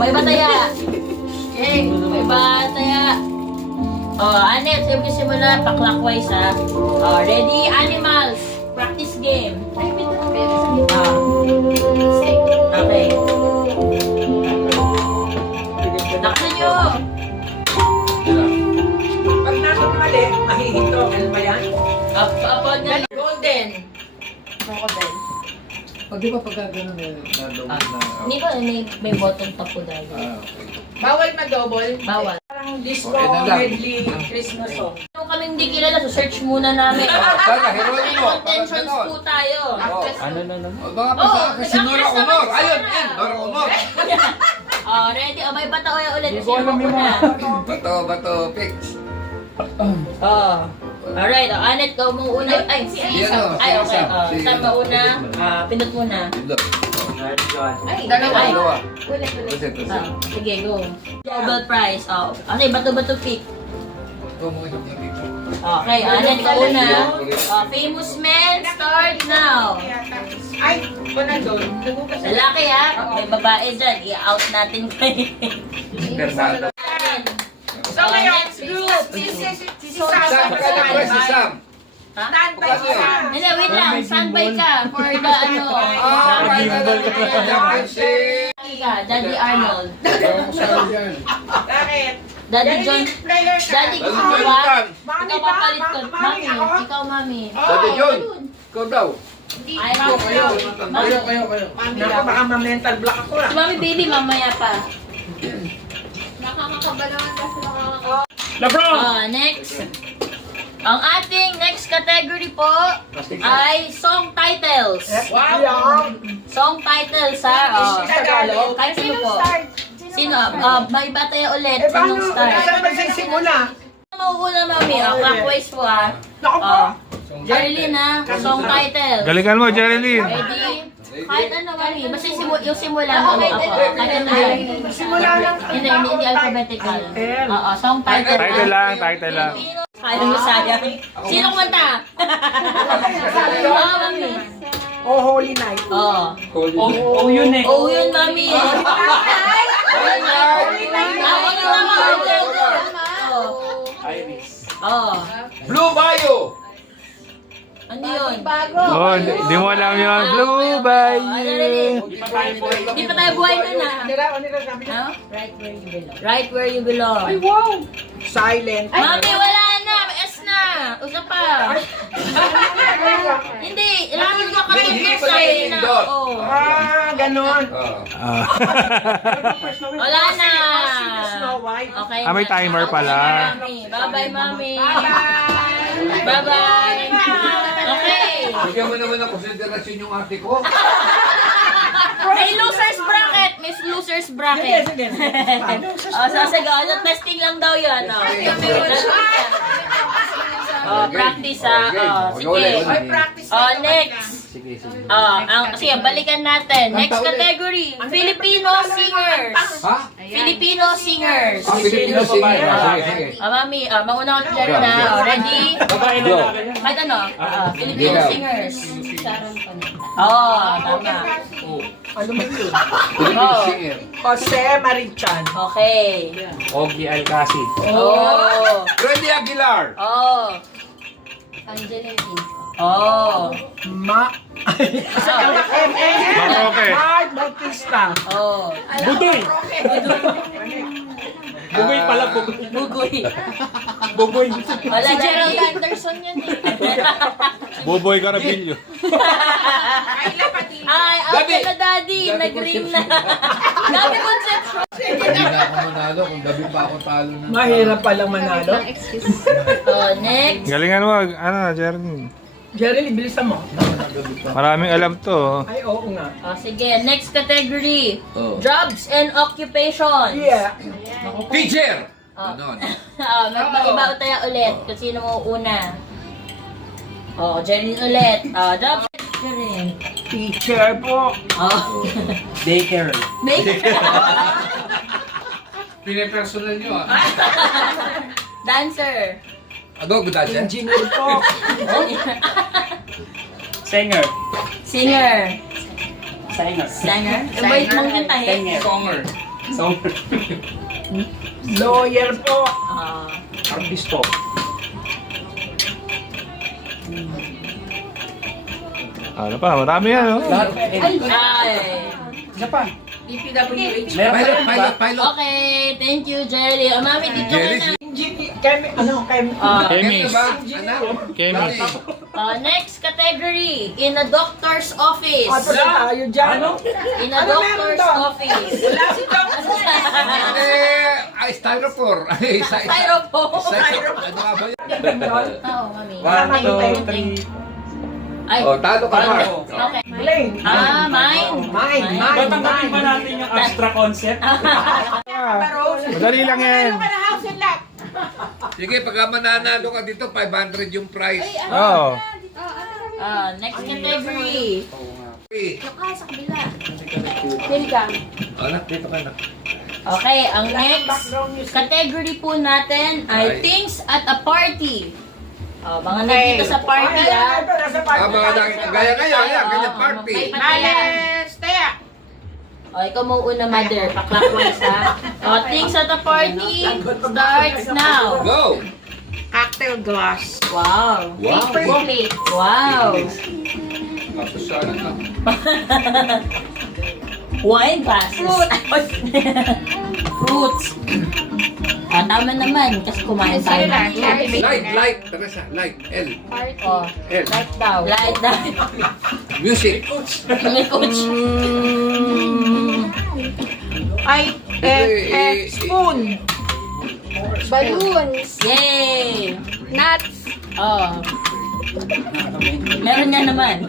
may bataya. Okay, may bataya. Anet, sabi ko simula, pa-clockwise ha. Ready? Animals. Practice game. Okay. Nakita nyo. Pag nasa mali, mahihinto. Ano ba yan? Upon na golden. Crocodile. Pag di ba pagka gano'n Hindi ba may button pa po dahil? okay. Bawal mag-double. Bawal. Parang disco, Okay na lang. medley, Christmas song. Kung kaming hindi kilala, so search muna namin. Sana, heroin May mo. Parang contentions gano'n. po tayo. Ano? Mga pa sa kasi Nora Honor. Ayun, Nora Honor. Ready? May bato ulit. Sino mo na? Bato, fix. Alright, Anet, ikaw mong una. Ay, si Sam. Ay, okay. Sam mauna. Pindot muna. Ay, Dalawa. Ulit. Ulit. Sige, go. Double prize. Okay, bato pick. Okay, Anet, ikaw una. Famous men, start now. Ay, wala doon. Lalaki ha, may babae dyan. I-out natin kayo. Bernardo. So ngayon, Next group. si Sam, kaya na si Sam. Stand by si Sam. Hindi, wait lang. Standby ka for the ano. Championship. Daddy Arnold. Bakit? Daddy John. Player ka. Daddy Daddy Kuwa. John. Ikaw papalit ko. Mami, ikaw mami. Daddy John. Ikaw daw. Ay, mami. Kayo. Naku, baka ma-mental block ako Si Mami Baby, mamaya pa. Next. Ang ating next category po ay song titles. Wow! Song titles ha. Tagalog. Kahit sino po. Sino? May bataya ulit. Paano? Sinong start? Saan ba sisimula? Mauuna mami. Clockwise po ha. Naku po! Jerilyn ha. Song title. Galingan mo, Jerilyn. Ready? Kahit ano mami. Basta yung simula mo. Kahit ano yan. Simula lang. Hindi alphabetical. Song title. Title lang. Kaya mo sayang. Sino kumanta? Mami. Oh, Holy Night. Oh, yun eh. Oh, yun, mami. Holy Night. Blue Bayou. Ano yun? Oh, di mo alam yun. Blue Bayou. Hindi pa tayo buhay na na. Ano? Right where you belong. Ay, wow! Silent. Mami, wala na. May S na. Usa pa. Hindi. Ilangan ko katulad sa na. Oh. Ganon. Wala na. Snow White. Okay. May timer pala. Bye-bye, mami. Bye-bye. Okay. Bigyan mo naman ng konsiderasyon yung ate ko. May loser's bracket. May loser's bracket. Sige. Sige. Testing lang daw yan. Practice sige. Ay, practice. Next. Sige, balikan natin. Next category. Filipino singers. Ha? Filipino singers. Filipino singer. Sige. Mami, mauna ko dyan na. Ready? Go. Kahit ano? Filipino Go. singers. Tama. Ano mo yun? Filipino singer. Jose Marichan. Okay. Ogie Alcacid. Freddy Aguilar. Angelina. Maroke. Mark Bautista. Budoy. Bugoy pala. Bugoy. Bugoy. Wala si Gerald Anderson yan eh. Buboy Carabillo. Ay, out na daddy. Nag-ring na. Dami conception. Hindi na ako manalo kung gabi pa ako talo na. Mahirap palang manalo. Next. Galingan mo. Jerilyn. Jerry, bilisan mo. Maraming alam to. Ay, oo nga. Sige, next category. Oh. Jobs and occupations. Yeah. Teacher. Ganon. Mag-iba tayo ulit kung sino mo una. Jerilyn ulit. Jobs and Jerilyn. Teacher po. Daycare. Pinipersonal nyo ah. Dancer. Ano, good dad Engineer po. Singer. Singer. Singer. Singer? Sabay mong kantahin. Songer. Summer. Lawyer po. Artisto. Ano pa? Marami yan, oh. Lahat. Ay. Isa pa. DPWH. Pilot. Okay, thank you, Jerry. Mami, dito ka Jerry, na. Chemist. Ba? Anak? Chemist. Next category, in a doctor's office. Tayo dyan. In a doctor's office. Styrofoam. Styrofoam. Ano nga ba yun? Oo, mami. 1, 2, 3. Ay, Oh, talo ka, Mark. okay. Plane. Mine. Tatanggalin ba natin yung extra concept? Madali lang yan. Sige, pagka mananalo ka dito, 500 yung prize. Oo. Next category. Sa kabila. Anak, dito ka na. Okay, ang next category po natin ay things at a party. Mga nandito sa party, Mga nakita, gaya ngayon, ganyan party. Ikaw mo una, mother. Paklockwise, ha? Things at a party starts now. Go! Cocktail glass. Wow. Wow! Plate. Wow. Tapos ano na? Wine glasses. Fruits. Tama naman, kasi kumain tayo. Light, Teresa, light, L. Oh, L. light daw. Light daw. Music. May coach. Spoon. Balloons. Yay! Nuts. Oh. Meron nga naman.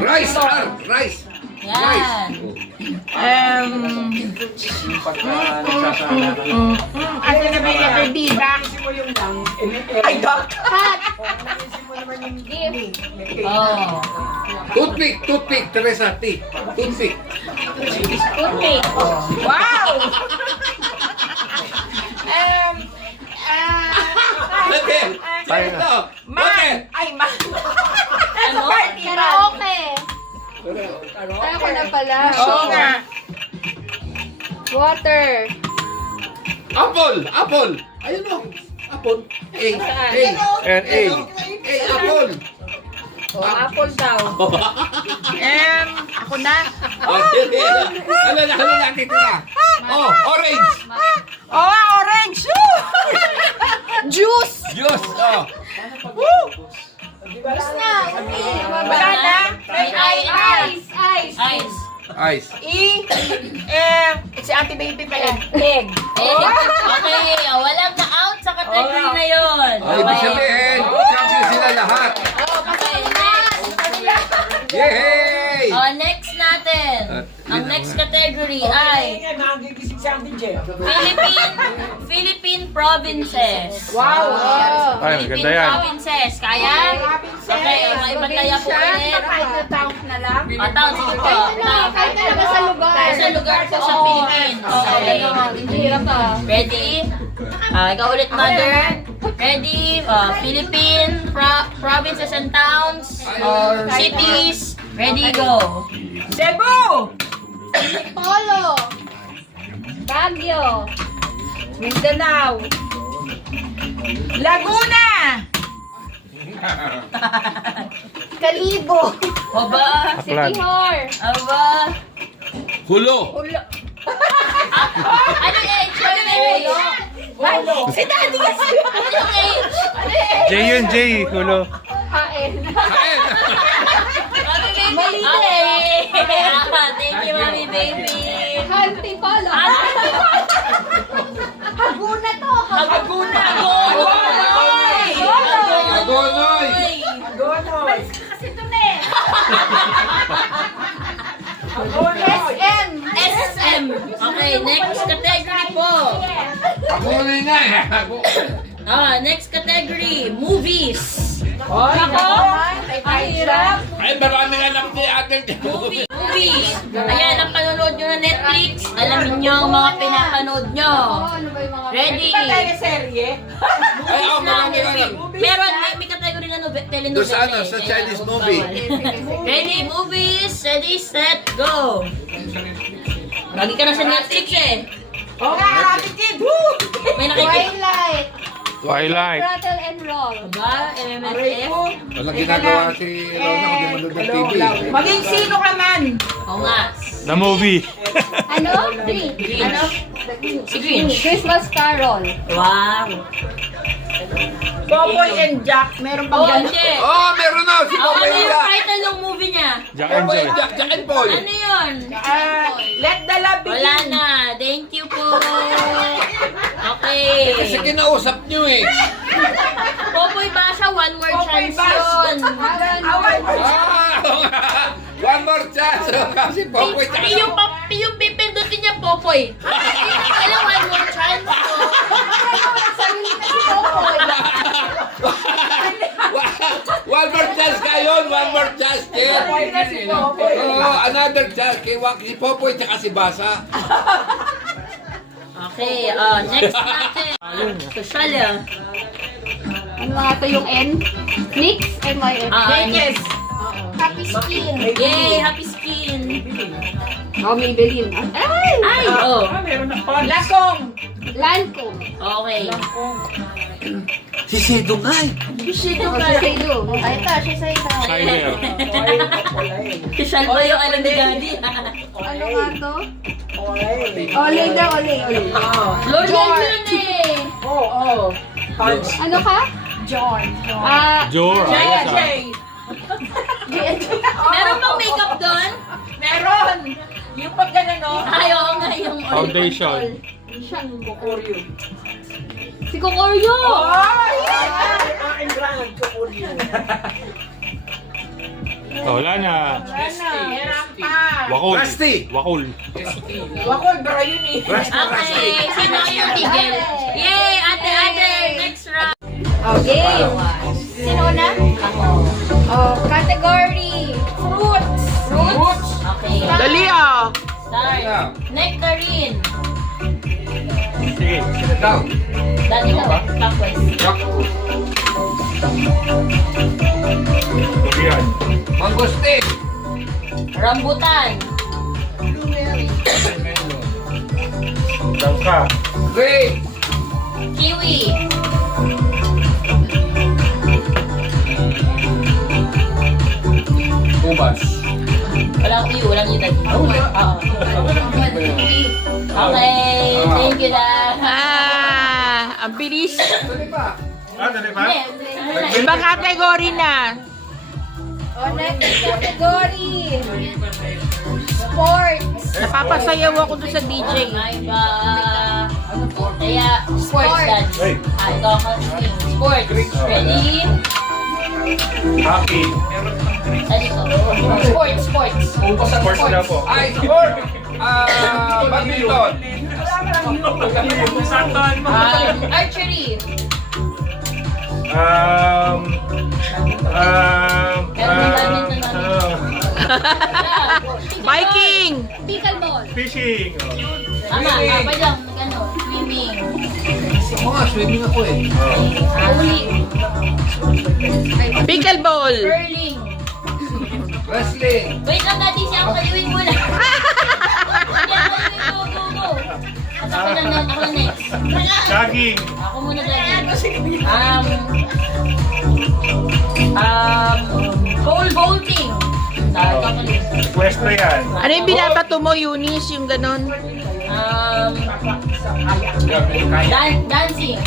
Rice, rice. Yan. Ano na ba yung letter B? Back. Ay, Doc. Hat. Oh. Toothpick, Teresa, T. Toothpick. Toothpick. Wow! Okay. Sino? Okay. Ano? Karaoke. Ako na pala. Oo nga. Water. Apple. Ayun mo. Apple. A. And A. Apple. Apple daw. Ako na. Ano na dito na? Oh, orange. Orange. Juice. Juice. Oh. Wala na. Ice. Ice. Ice. Si Auntie Baby pa yan. Egg. Okay, walang na-out sa category na yun. Oh, ibig sabihin, champion sila lahat. Okay, next. Yay! Next natin. Ang next category ay Philippine provinces. Wow. Ay, Philippine maganda yan. provinces. Kaya? Okay, may bataya po ulit. Towns na lang. Towns, sige po. Kahit na naman sa lugar. Sa lugar po sa Philippines. Okay. Hirap ah. Ready? Ikaw ulit, mother. Ready? Philippine provinces and towns or cities. Ready, go. Cebu. Polo. Baguio. Mindanao. Laguna. Kalibo. Aba. Sikihor. Aba. Hulo. Ano yung age? Ano yung age? Si Daddy kasi. Ano yung age? J yun, J. Hulo. Kain. Kain. Mami baby. Mali Okay. Thank you, mami baby. Antipolo. Haguna to. Haguna. Agonoy. Kasi ito na eh. SM. SM. Okay, next category po. Agonoy nga eh. Next category, movies. Ako? Ang hirap. Ay, maraming alam ni ating Movies. Ayan, ang panonood nyo na Netflix. Alamin nyo ang mga pinapanood nyo. Ano ba yung mga... Ready? Serye. Ay, Movies oh, lang. maraming alam. Meron, may category na telenovela. Doon sa ano, sa Kaya Chinese bawal. movie. Ready, movies, ready, set, go! Lagi ka na sa Netflix eh. Oo nga, Karate Kid! Woo! May nakikita. Twilight. Twilight. Rattle and roll. Ba? Aray MMFF? ko. Walang ginagawa si Rona kundi manood ng TV. Maging sino ka man? Oo nga. The movie. Ano? Green. Ano? Si Grinch. Christmas Carol. Wow. Popoy and Jack, meron pang Oh, gano'n. hindi. Oh, meron na! Si Ano Popoy yung Jack! title ng movie niya? Jack and Popoy Joy. Jack, Jack and Boy! Ano yun? Let the love begin. Wala na. Thank you po. Okay. Kasi kinausap niyo eh. Popoy Basha, one word Popoy chance Bash. yun. Awan. One more chance. Kasi Popoy Jack. Yung pipindutin niya, Popoy. Kaya one more chance. Sarili na si Popoy. One more chance kayon. One more chance, Ken. Popoy na si Popoy. Oh, another chance. Kay si Popoy tsaka si Basa. Okay, next natin. Social ah. Ano nga ito yung N? Nix? N-Y-X. Yes. Happy Skin. Yay, happy skin. Oh, Maybelline. Ay! Ay, oh. Lakong. Lancome. Okay. Si Sedo nga eh. Sino ba? Shiseido. Ay, ito. Shiseido. Shiner. Social ba yung ano ni Daddy? Ano nga to? Olay. Olay daw, olay, olay. L'Oreal yun eh. Oo. Ano ka? John. Jor. Ayos ah. Jay. Meron bang makeup doon? Meron. Yung pag gano'n, no? Ay, oo nga yung Foundation. Kukuryo. Si Kokoryo. Ay! Aking brand, Kukuryo. Oh, wala na. Meron pa. Wakul. Rusty. Wakul. Wakol, bro yun eh. Okay, sino yung tigil? Yay, ate, next round. Okay. Sino na? Ako. Oh, category. Fruits. Fruits? Okay. Dali ah. Start. Nectarine. Sige. Down. Dati na, clockwise. Durian. Mangosteen. Rambutan. Langka. Grape. Kiwi. Ubas. Walang Q, walang U dati. Oo. Okay, thank you, Dad. Ang bilis. Tuloy pa. Dali pa? Ibang kategory na. Oh, next category. Sports. Napapasayaw ako doon sa DJ. Iba. Kaya, sports, Dad. Hey. Ito ako. Sports. Ready? Hockey. Saan ito? Sports. Sports na po. Ay, sport. Badminton. Archery. Biking. Pickleball. Fishing. Tama, pa lang. Ano, swimming. Ako nga, swimming ako eh. Bowling. Pickleball. Curling. Wrestling. Wait lang, Daddy, siya ako kaliwin muna. Go. At ako na next. Jogging. Ako muna, Daddy. Pole vaulting. Dahil ako kaliwin. Equestrian. Ano yung binabato mo, Eunice? Yung ganon? Dancing.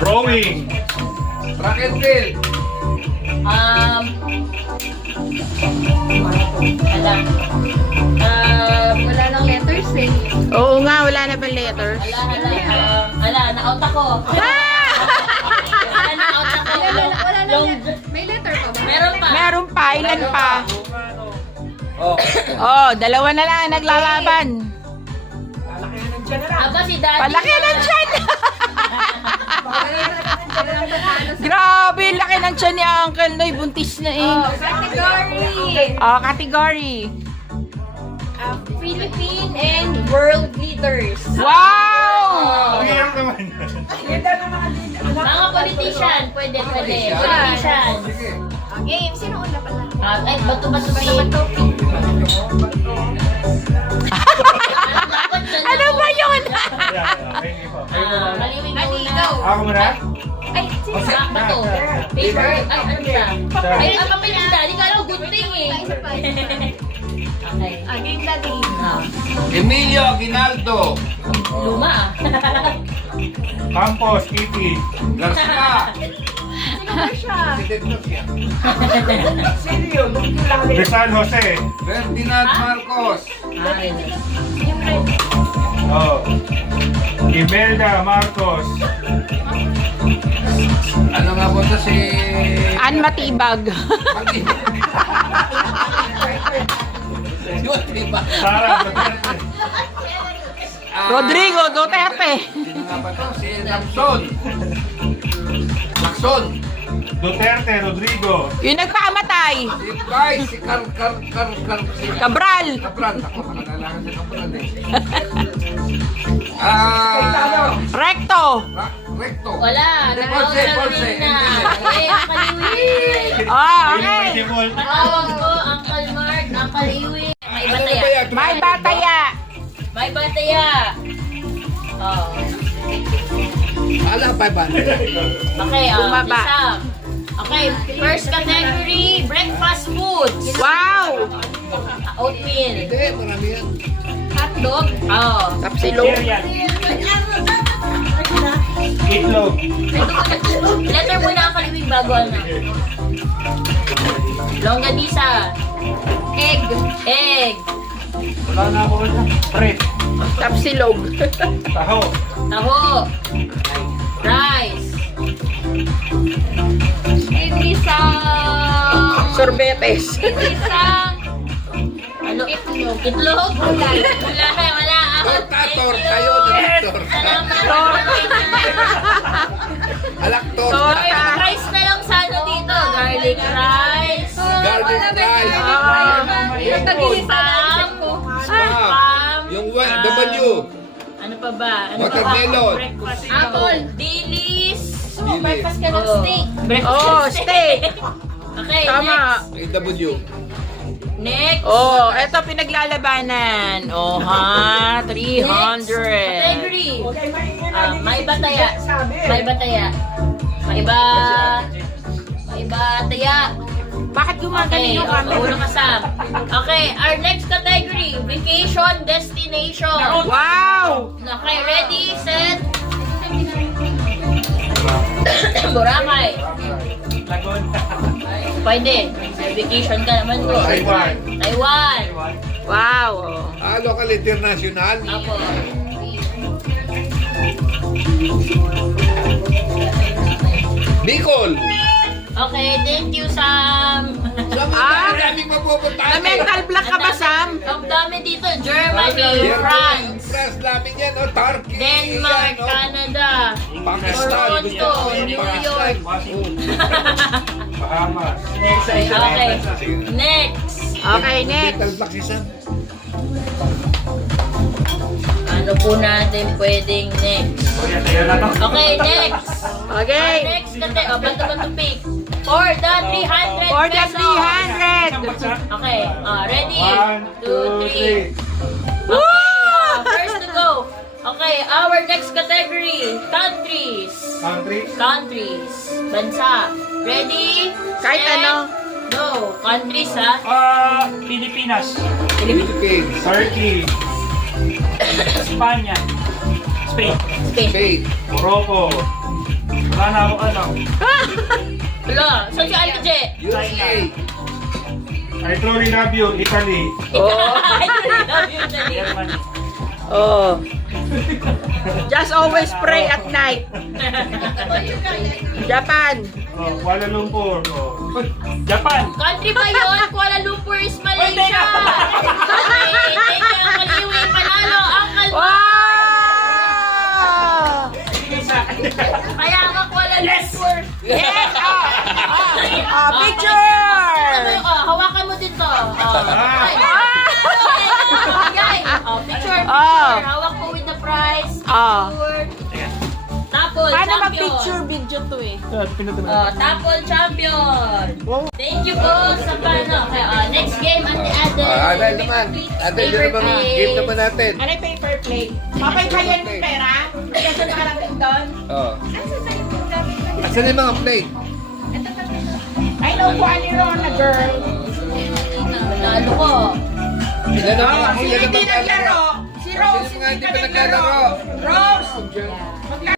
Rowing. Track and field. Wala nang letters eh. Oo nga, wala na ba letters? Na-out ako. Na-out ako. Wala nang may letter pa ba? Meron pa. Meron pa, ilan pa? Oh. Oh, dalawa na lang ang naglalaban. Aba si Daddy. Palaki ng tiyan! Grabe, laki ng tiyan ni Uncle Noy. Buntis na eh. Category. Oh, category. Philippine and world leaders. Wow! Ang hirap naman. Mga politician, pwede. Politician. Sige. Game, sino una pala? Ay, bato-bato pa yun. Ano ba yun? Kaliwing muna. Ako muna? Ay, sino? Bato. Paper. Ay, ano siya? Ay, ang papel ng daddy. Kala ko good thing eh. Isa pa. Okay. Game daddy. Emilio Aguinaldo. Luma ah. Campos, Kitty. Garcia. Sino ba siya? De San Jose. Ferdinand Marcos. Yung red. Oh. Imelda Marcos. Ano nga po ito si... An Matibag. Sara Duterte. Rodrigo Duterte. Sino nga ba ito? Si Lacson. Lacson. Duterte, Rodrigo. Yung nagpakamatay. Si Bryce. Si si Cabral. Cabral. Ako, nakakailangan si Cabral eh. Recto. Recto. Wala. Ponce, Ponce. na. Eh, kaliwing. Oh, okay. Patawag ko, Uncle Mark, Uncle Iwi. May Ano na ba bataya. yan? May bataya. May bataya. Oh. Ala, 500. Okay, Bumaba. isa. Okay, first category, breakfast foods. Wow. Oatmeal. Hindi, marami yan. Hotdog. Oh. Tapsilog. Itlog. Letter muna ang kaliwing bago ano. Longganisa. Egg. Egg. Wala na ako na. Bread. Tapsilog. Taho. Taho. Rice. Isang... Sorbetes. Isang... Ano? Itlog. Gulay. Wala. Torta, torta yun. Torta. Alak, torta. Torta. Rice na lang sa ano dito. Garlic rice. Garlic rice. Yung tag-iisa Spam. Spam. Yung W. Ano pa ba? Ano Watermelon. pa ba? Breakfast. Apple. Dilis. Dilis. Breakfast ka ng steak. Breakfast Oh, steak. Okay, Tama. May W. Next. Oh, eto pinaglalabanan. Oh, ha? 300. Category. May bataya. May bataya. May bataya. Bakit gumagaling yung camera? Mauna ka Sam. Okay, our next category, vacation destination. Wow! Okay, ready, set. Boracay. Lagon. Pwede. May vacation ka naman ko. Taiwan. Taiwan. Wow! Local international. Apo. Bicol. Okay, thank you, Sam. Ang daming mapupuntahan. Na-mental block ka ba, Sam? Ang dami dito, Germany, France, France, daming yan. Oh, Turkey. Denmark, yan, oh. Canada, Pakistan. Toronto, New York. Bahamas. Okay, next. Okay, next. Mental block si Sam. Ano po natin pwedeng next? Ayan na to. Okay, next. Okay. Next kasi, bato-bato pick. For the 300 For the pesos. 300. Okay, ready? 1, 2, 3. Okay, first to go. Okay, our next category, countries. Countries. Countries. Bansa. Ready? Kahit set, ano. Go. Countries, ha? Pilipinas. Philippines. Turkey. Espanya. Spain. Spain. Spain. Morocco. Wala na ako ano. Wala. Saan si Ate Je? USA. I truly love you, Italy. I love you, Dali. Germany. Oh. Just always pray at night. Japan. Oh, Kuala Lumpur. Oh. Japan. Country ba yun? Kuala Lumpur is Malaysia. Okay, thank you, Uncle Iwi. Panalo, Uncle Mark. Wow! Ibigay sa akin. Kaya nga Kuala Lumpur. Yes! Picture! Hawakan mo din to. Ay. Picture. Oh. Hawak ko with the prize. Oh. Picture. Tapos, Tapple Paano champion. mag-picture video to eh? Pinutin mo. Tapple champion. Thank you po sa paano. Okay, next game, Ate Adel. Adel naman. Adel, yun naman ang game naman natin. Ano yung paper plate? Papaypayan yung pera? Kasi nakarating doon? Oh. Asan yung mga plate? Ay, naupuan ni Rona, girl. Nalo ko. Sila naman, Si sila hindi naman naglaro. Si Rose, Sino nga hindi hindi pa pa naglaro. naglalaro? Rose!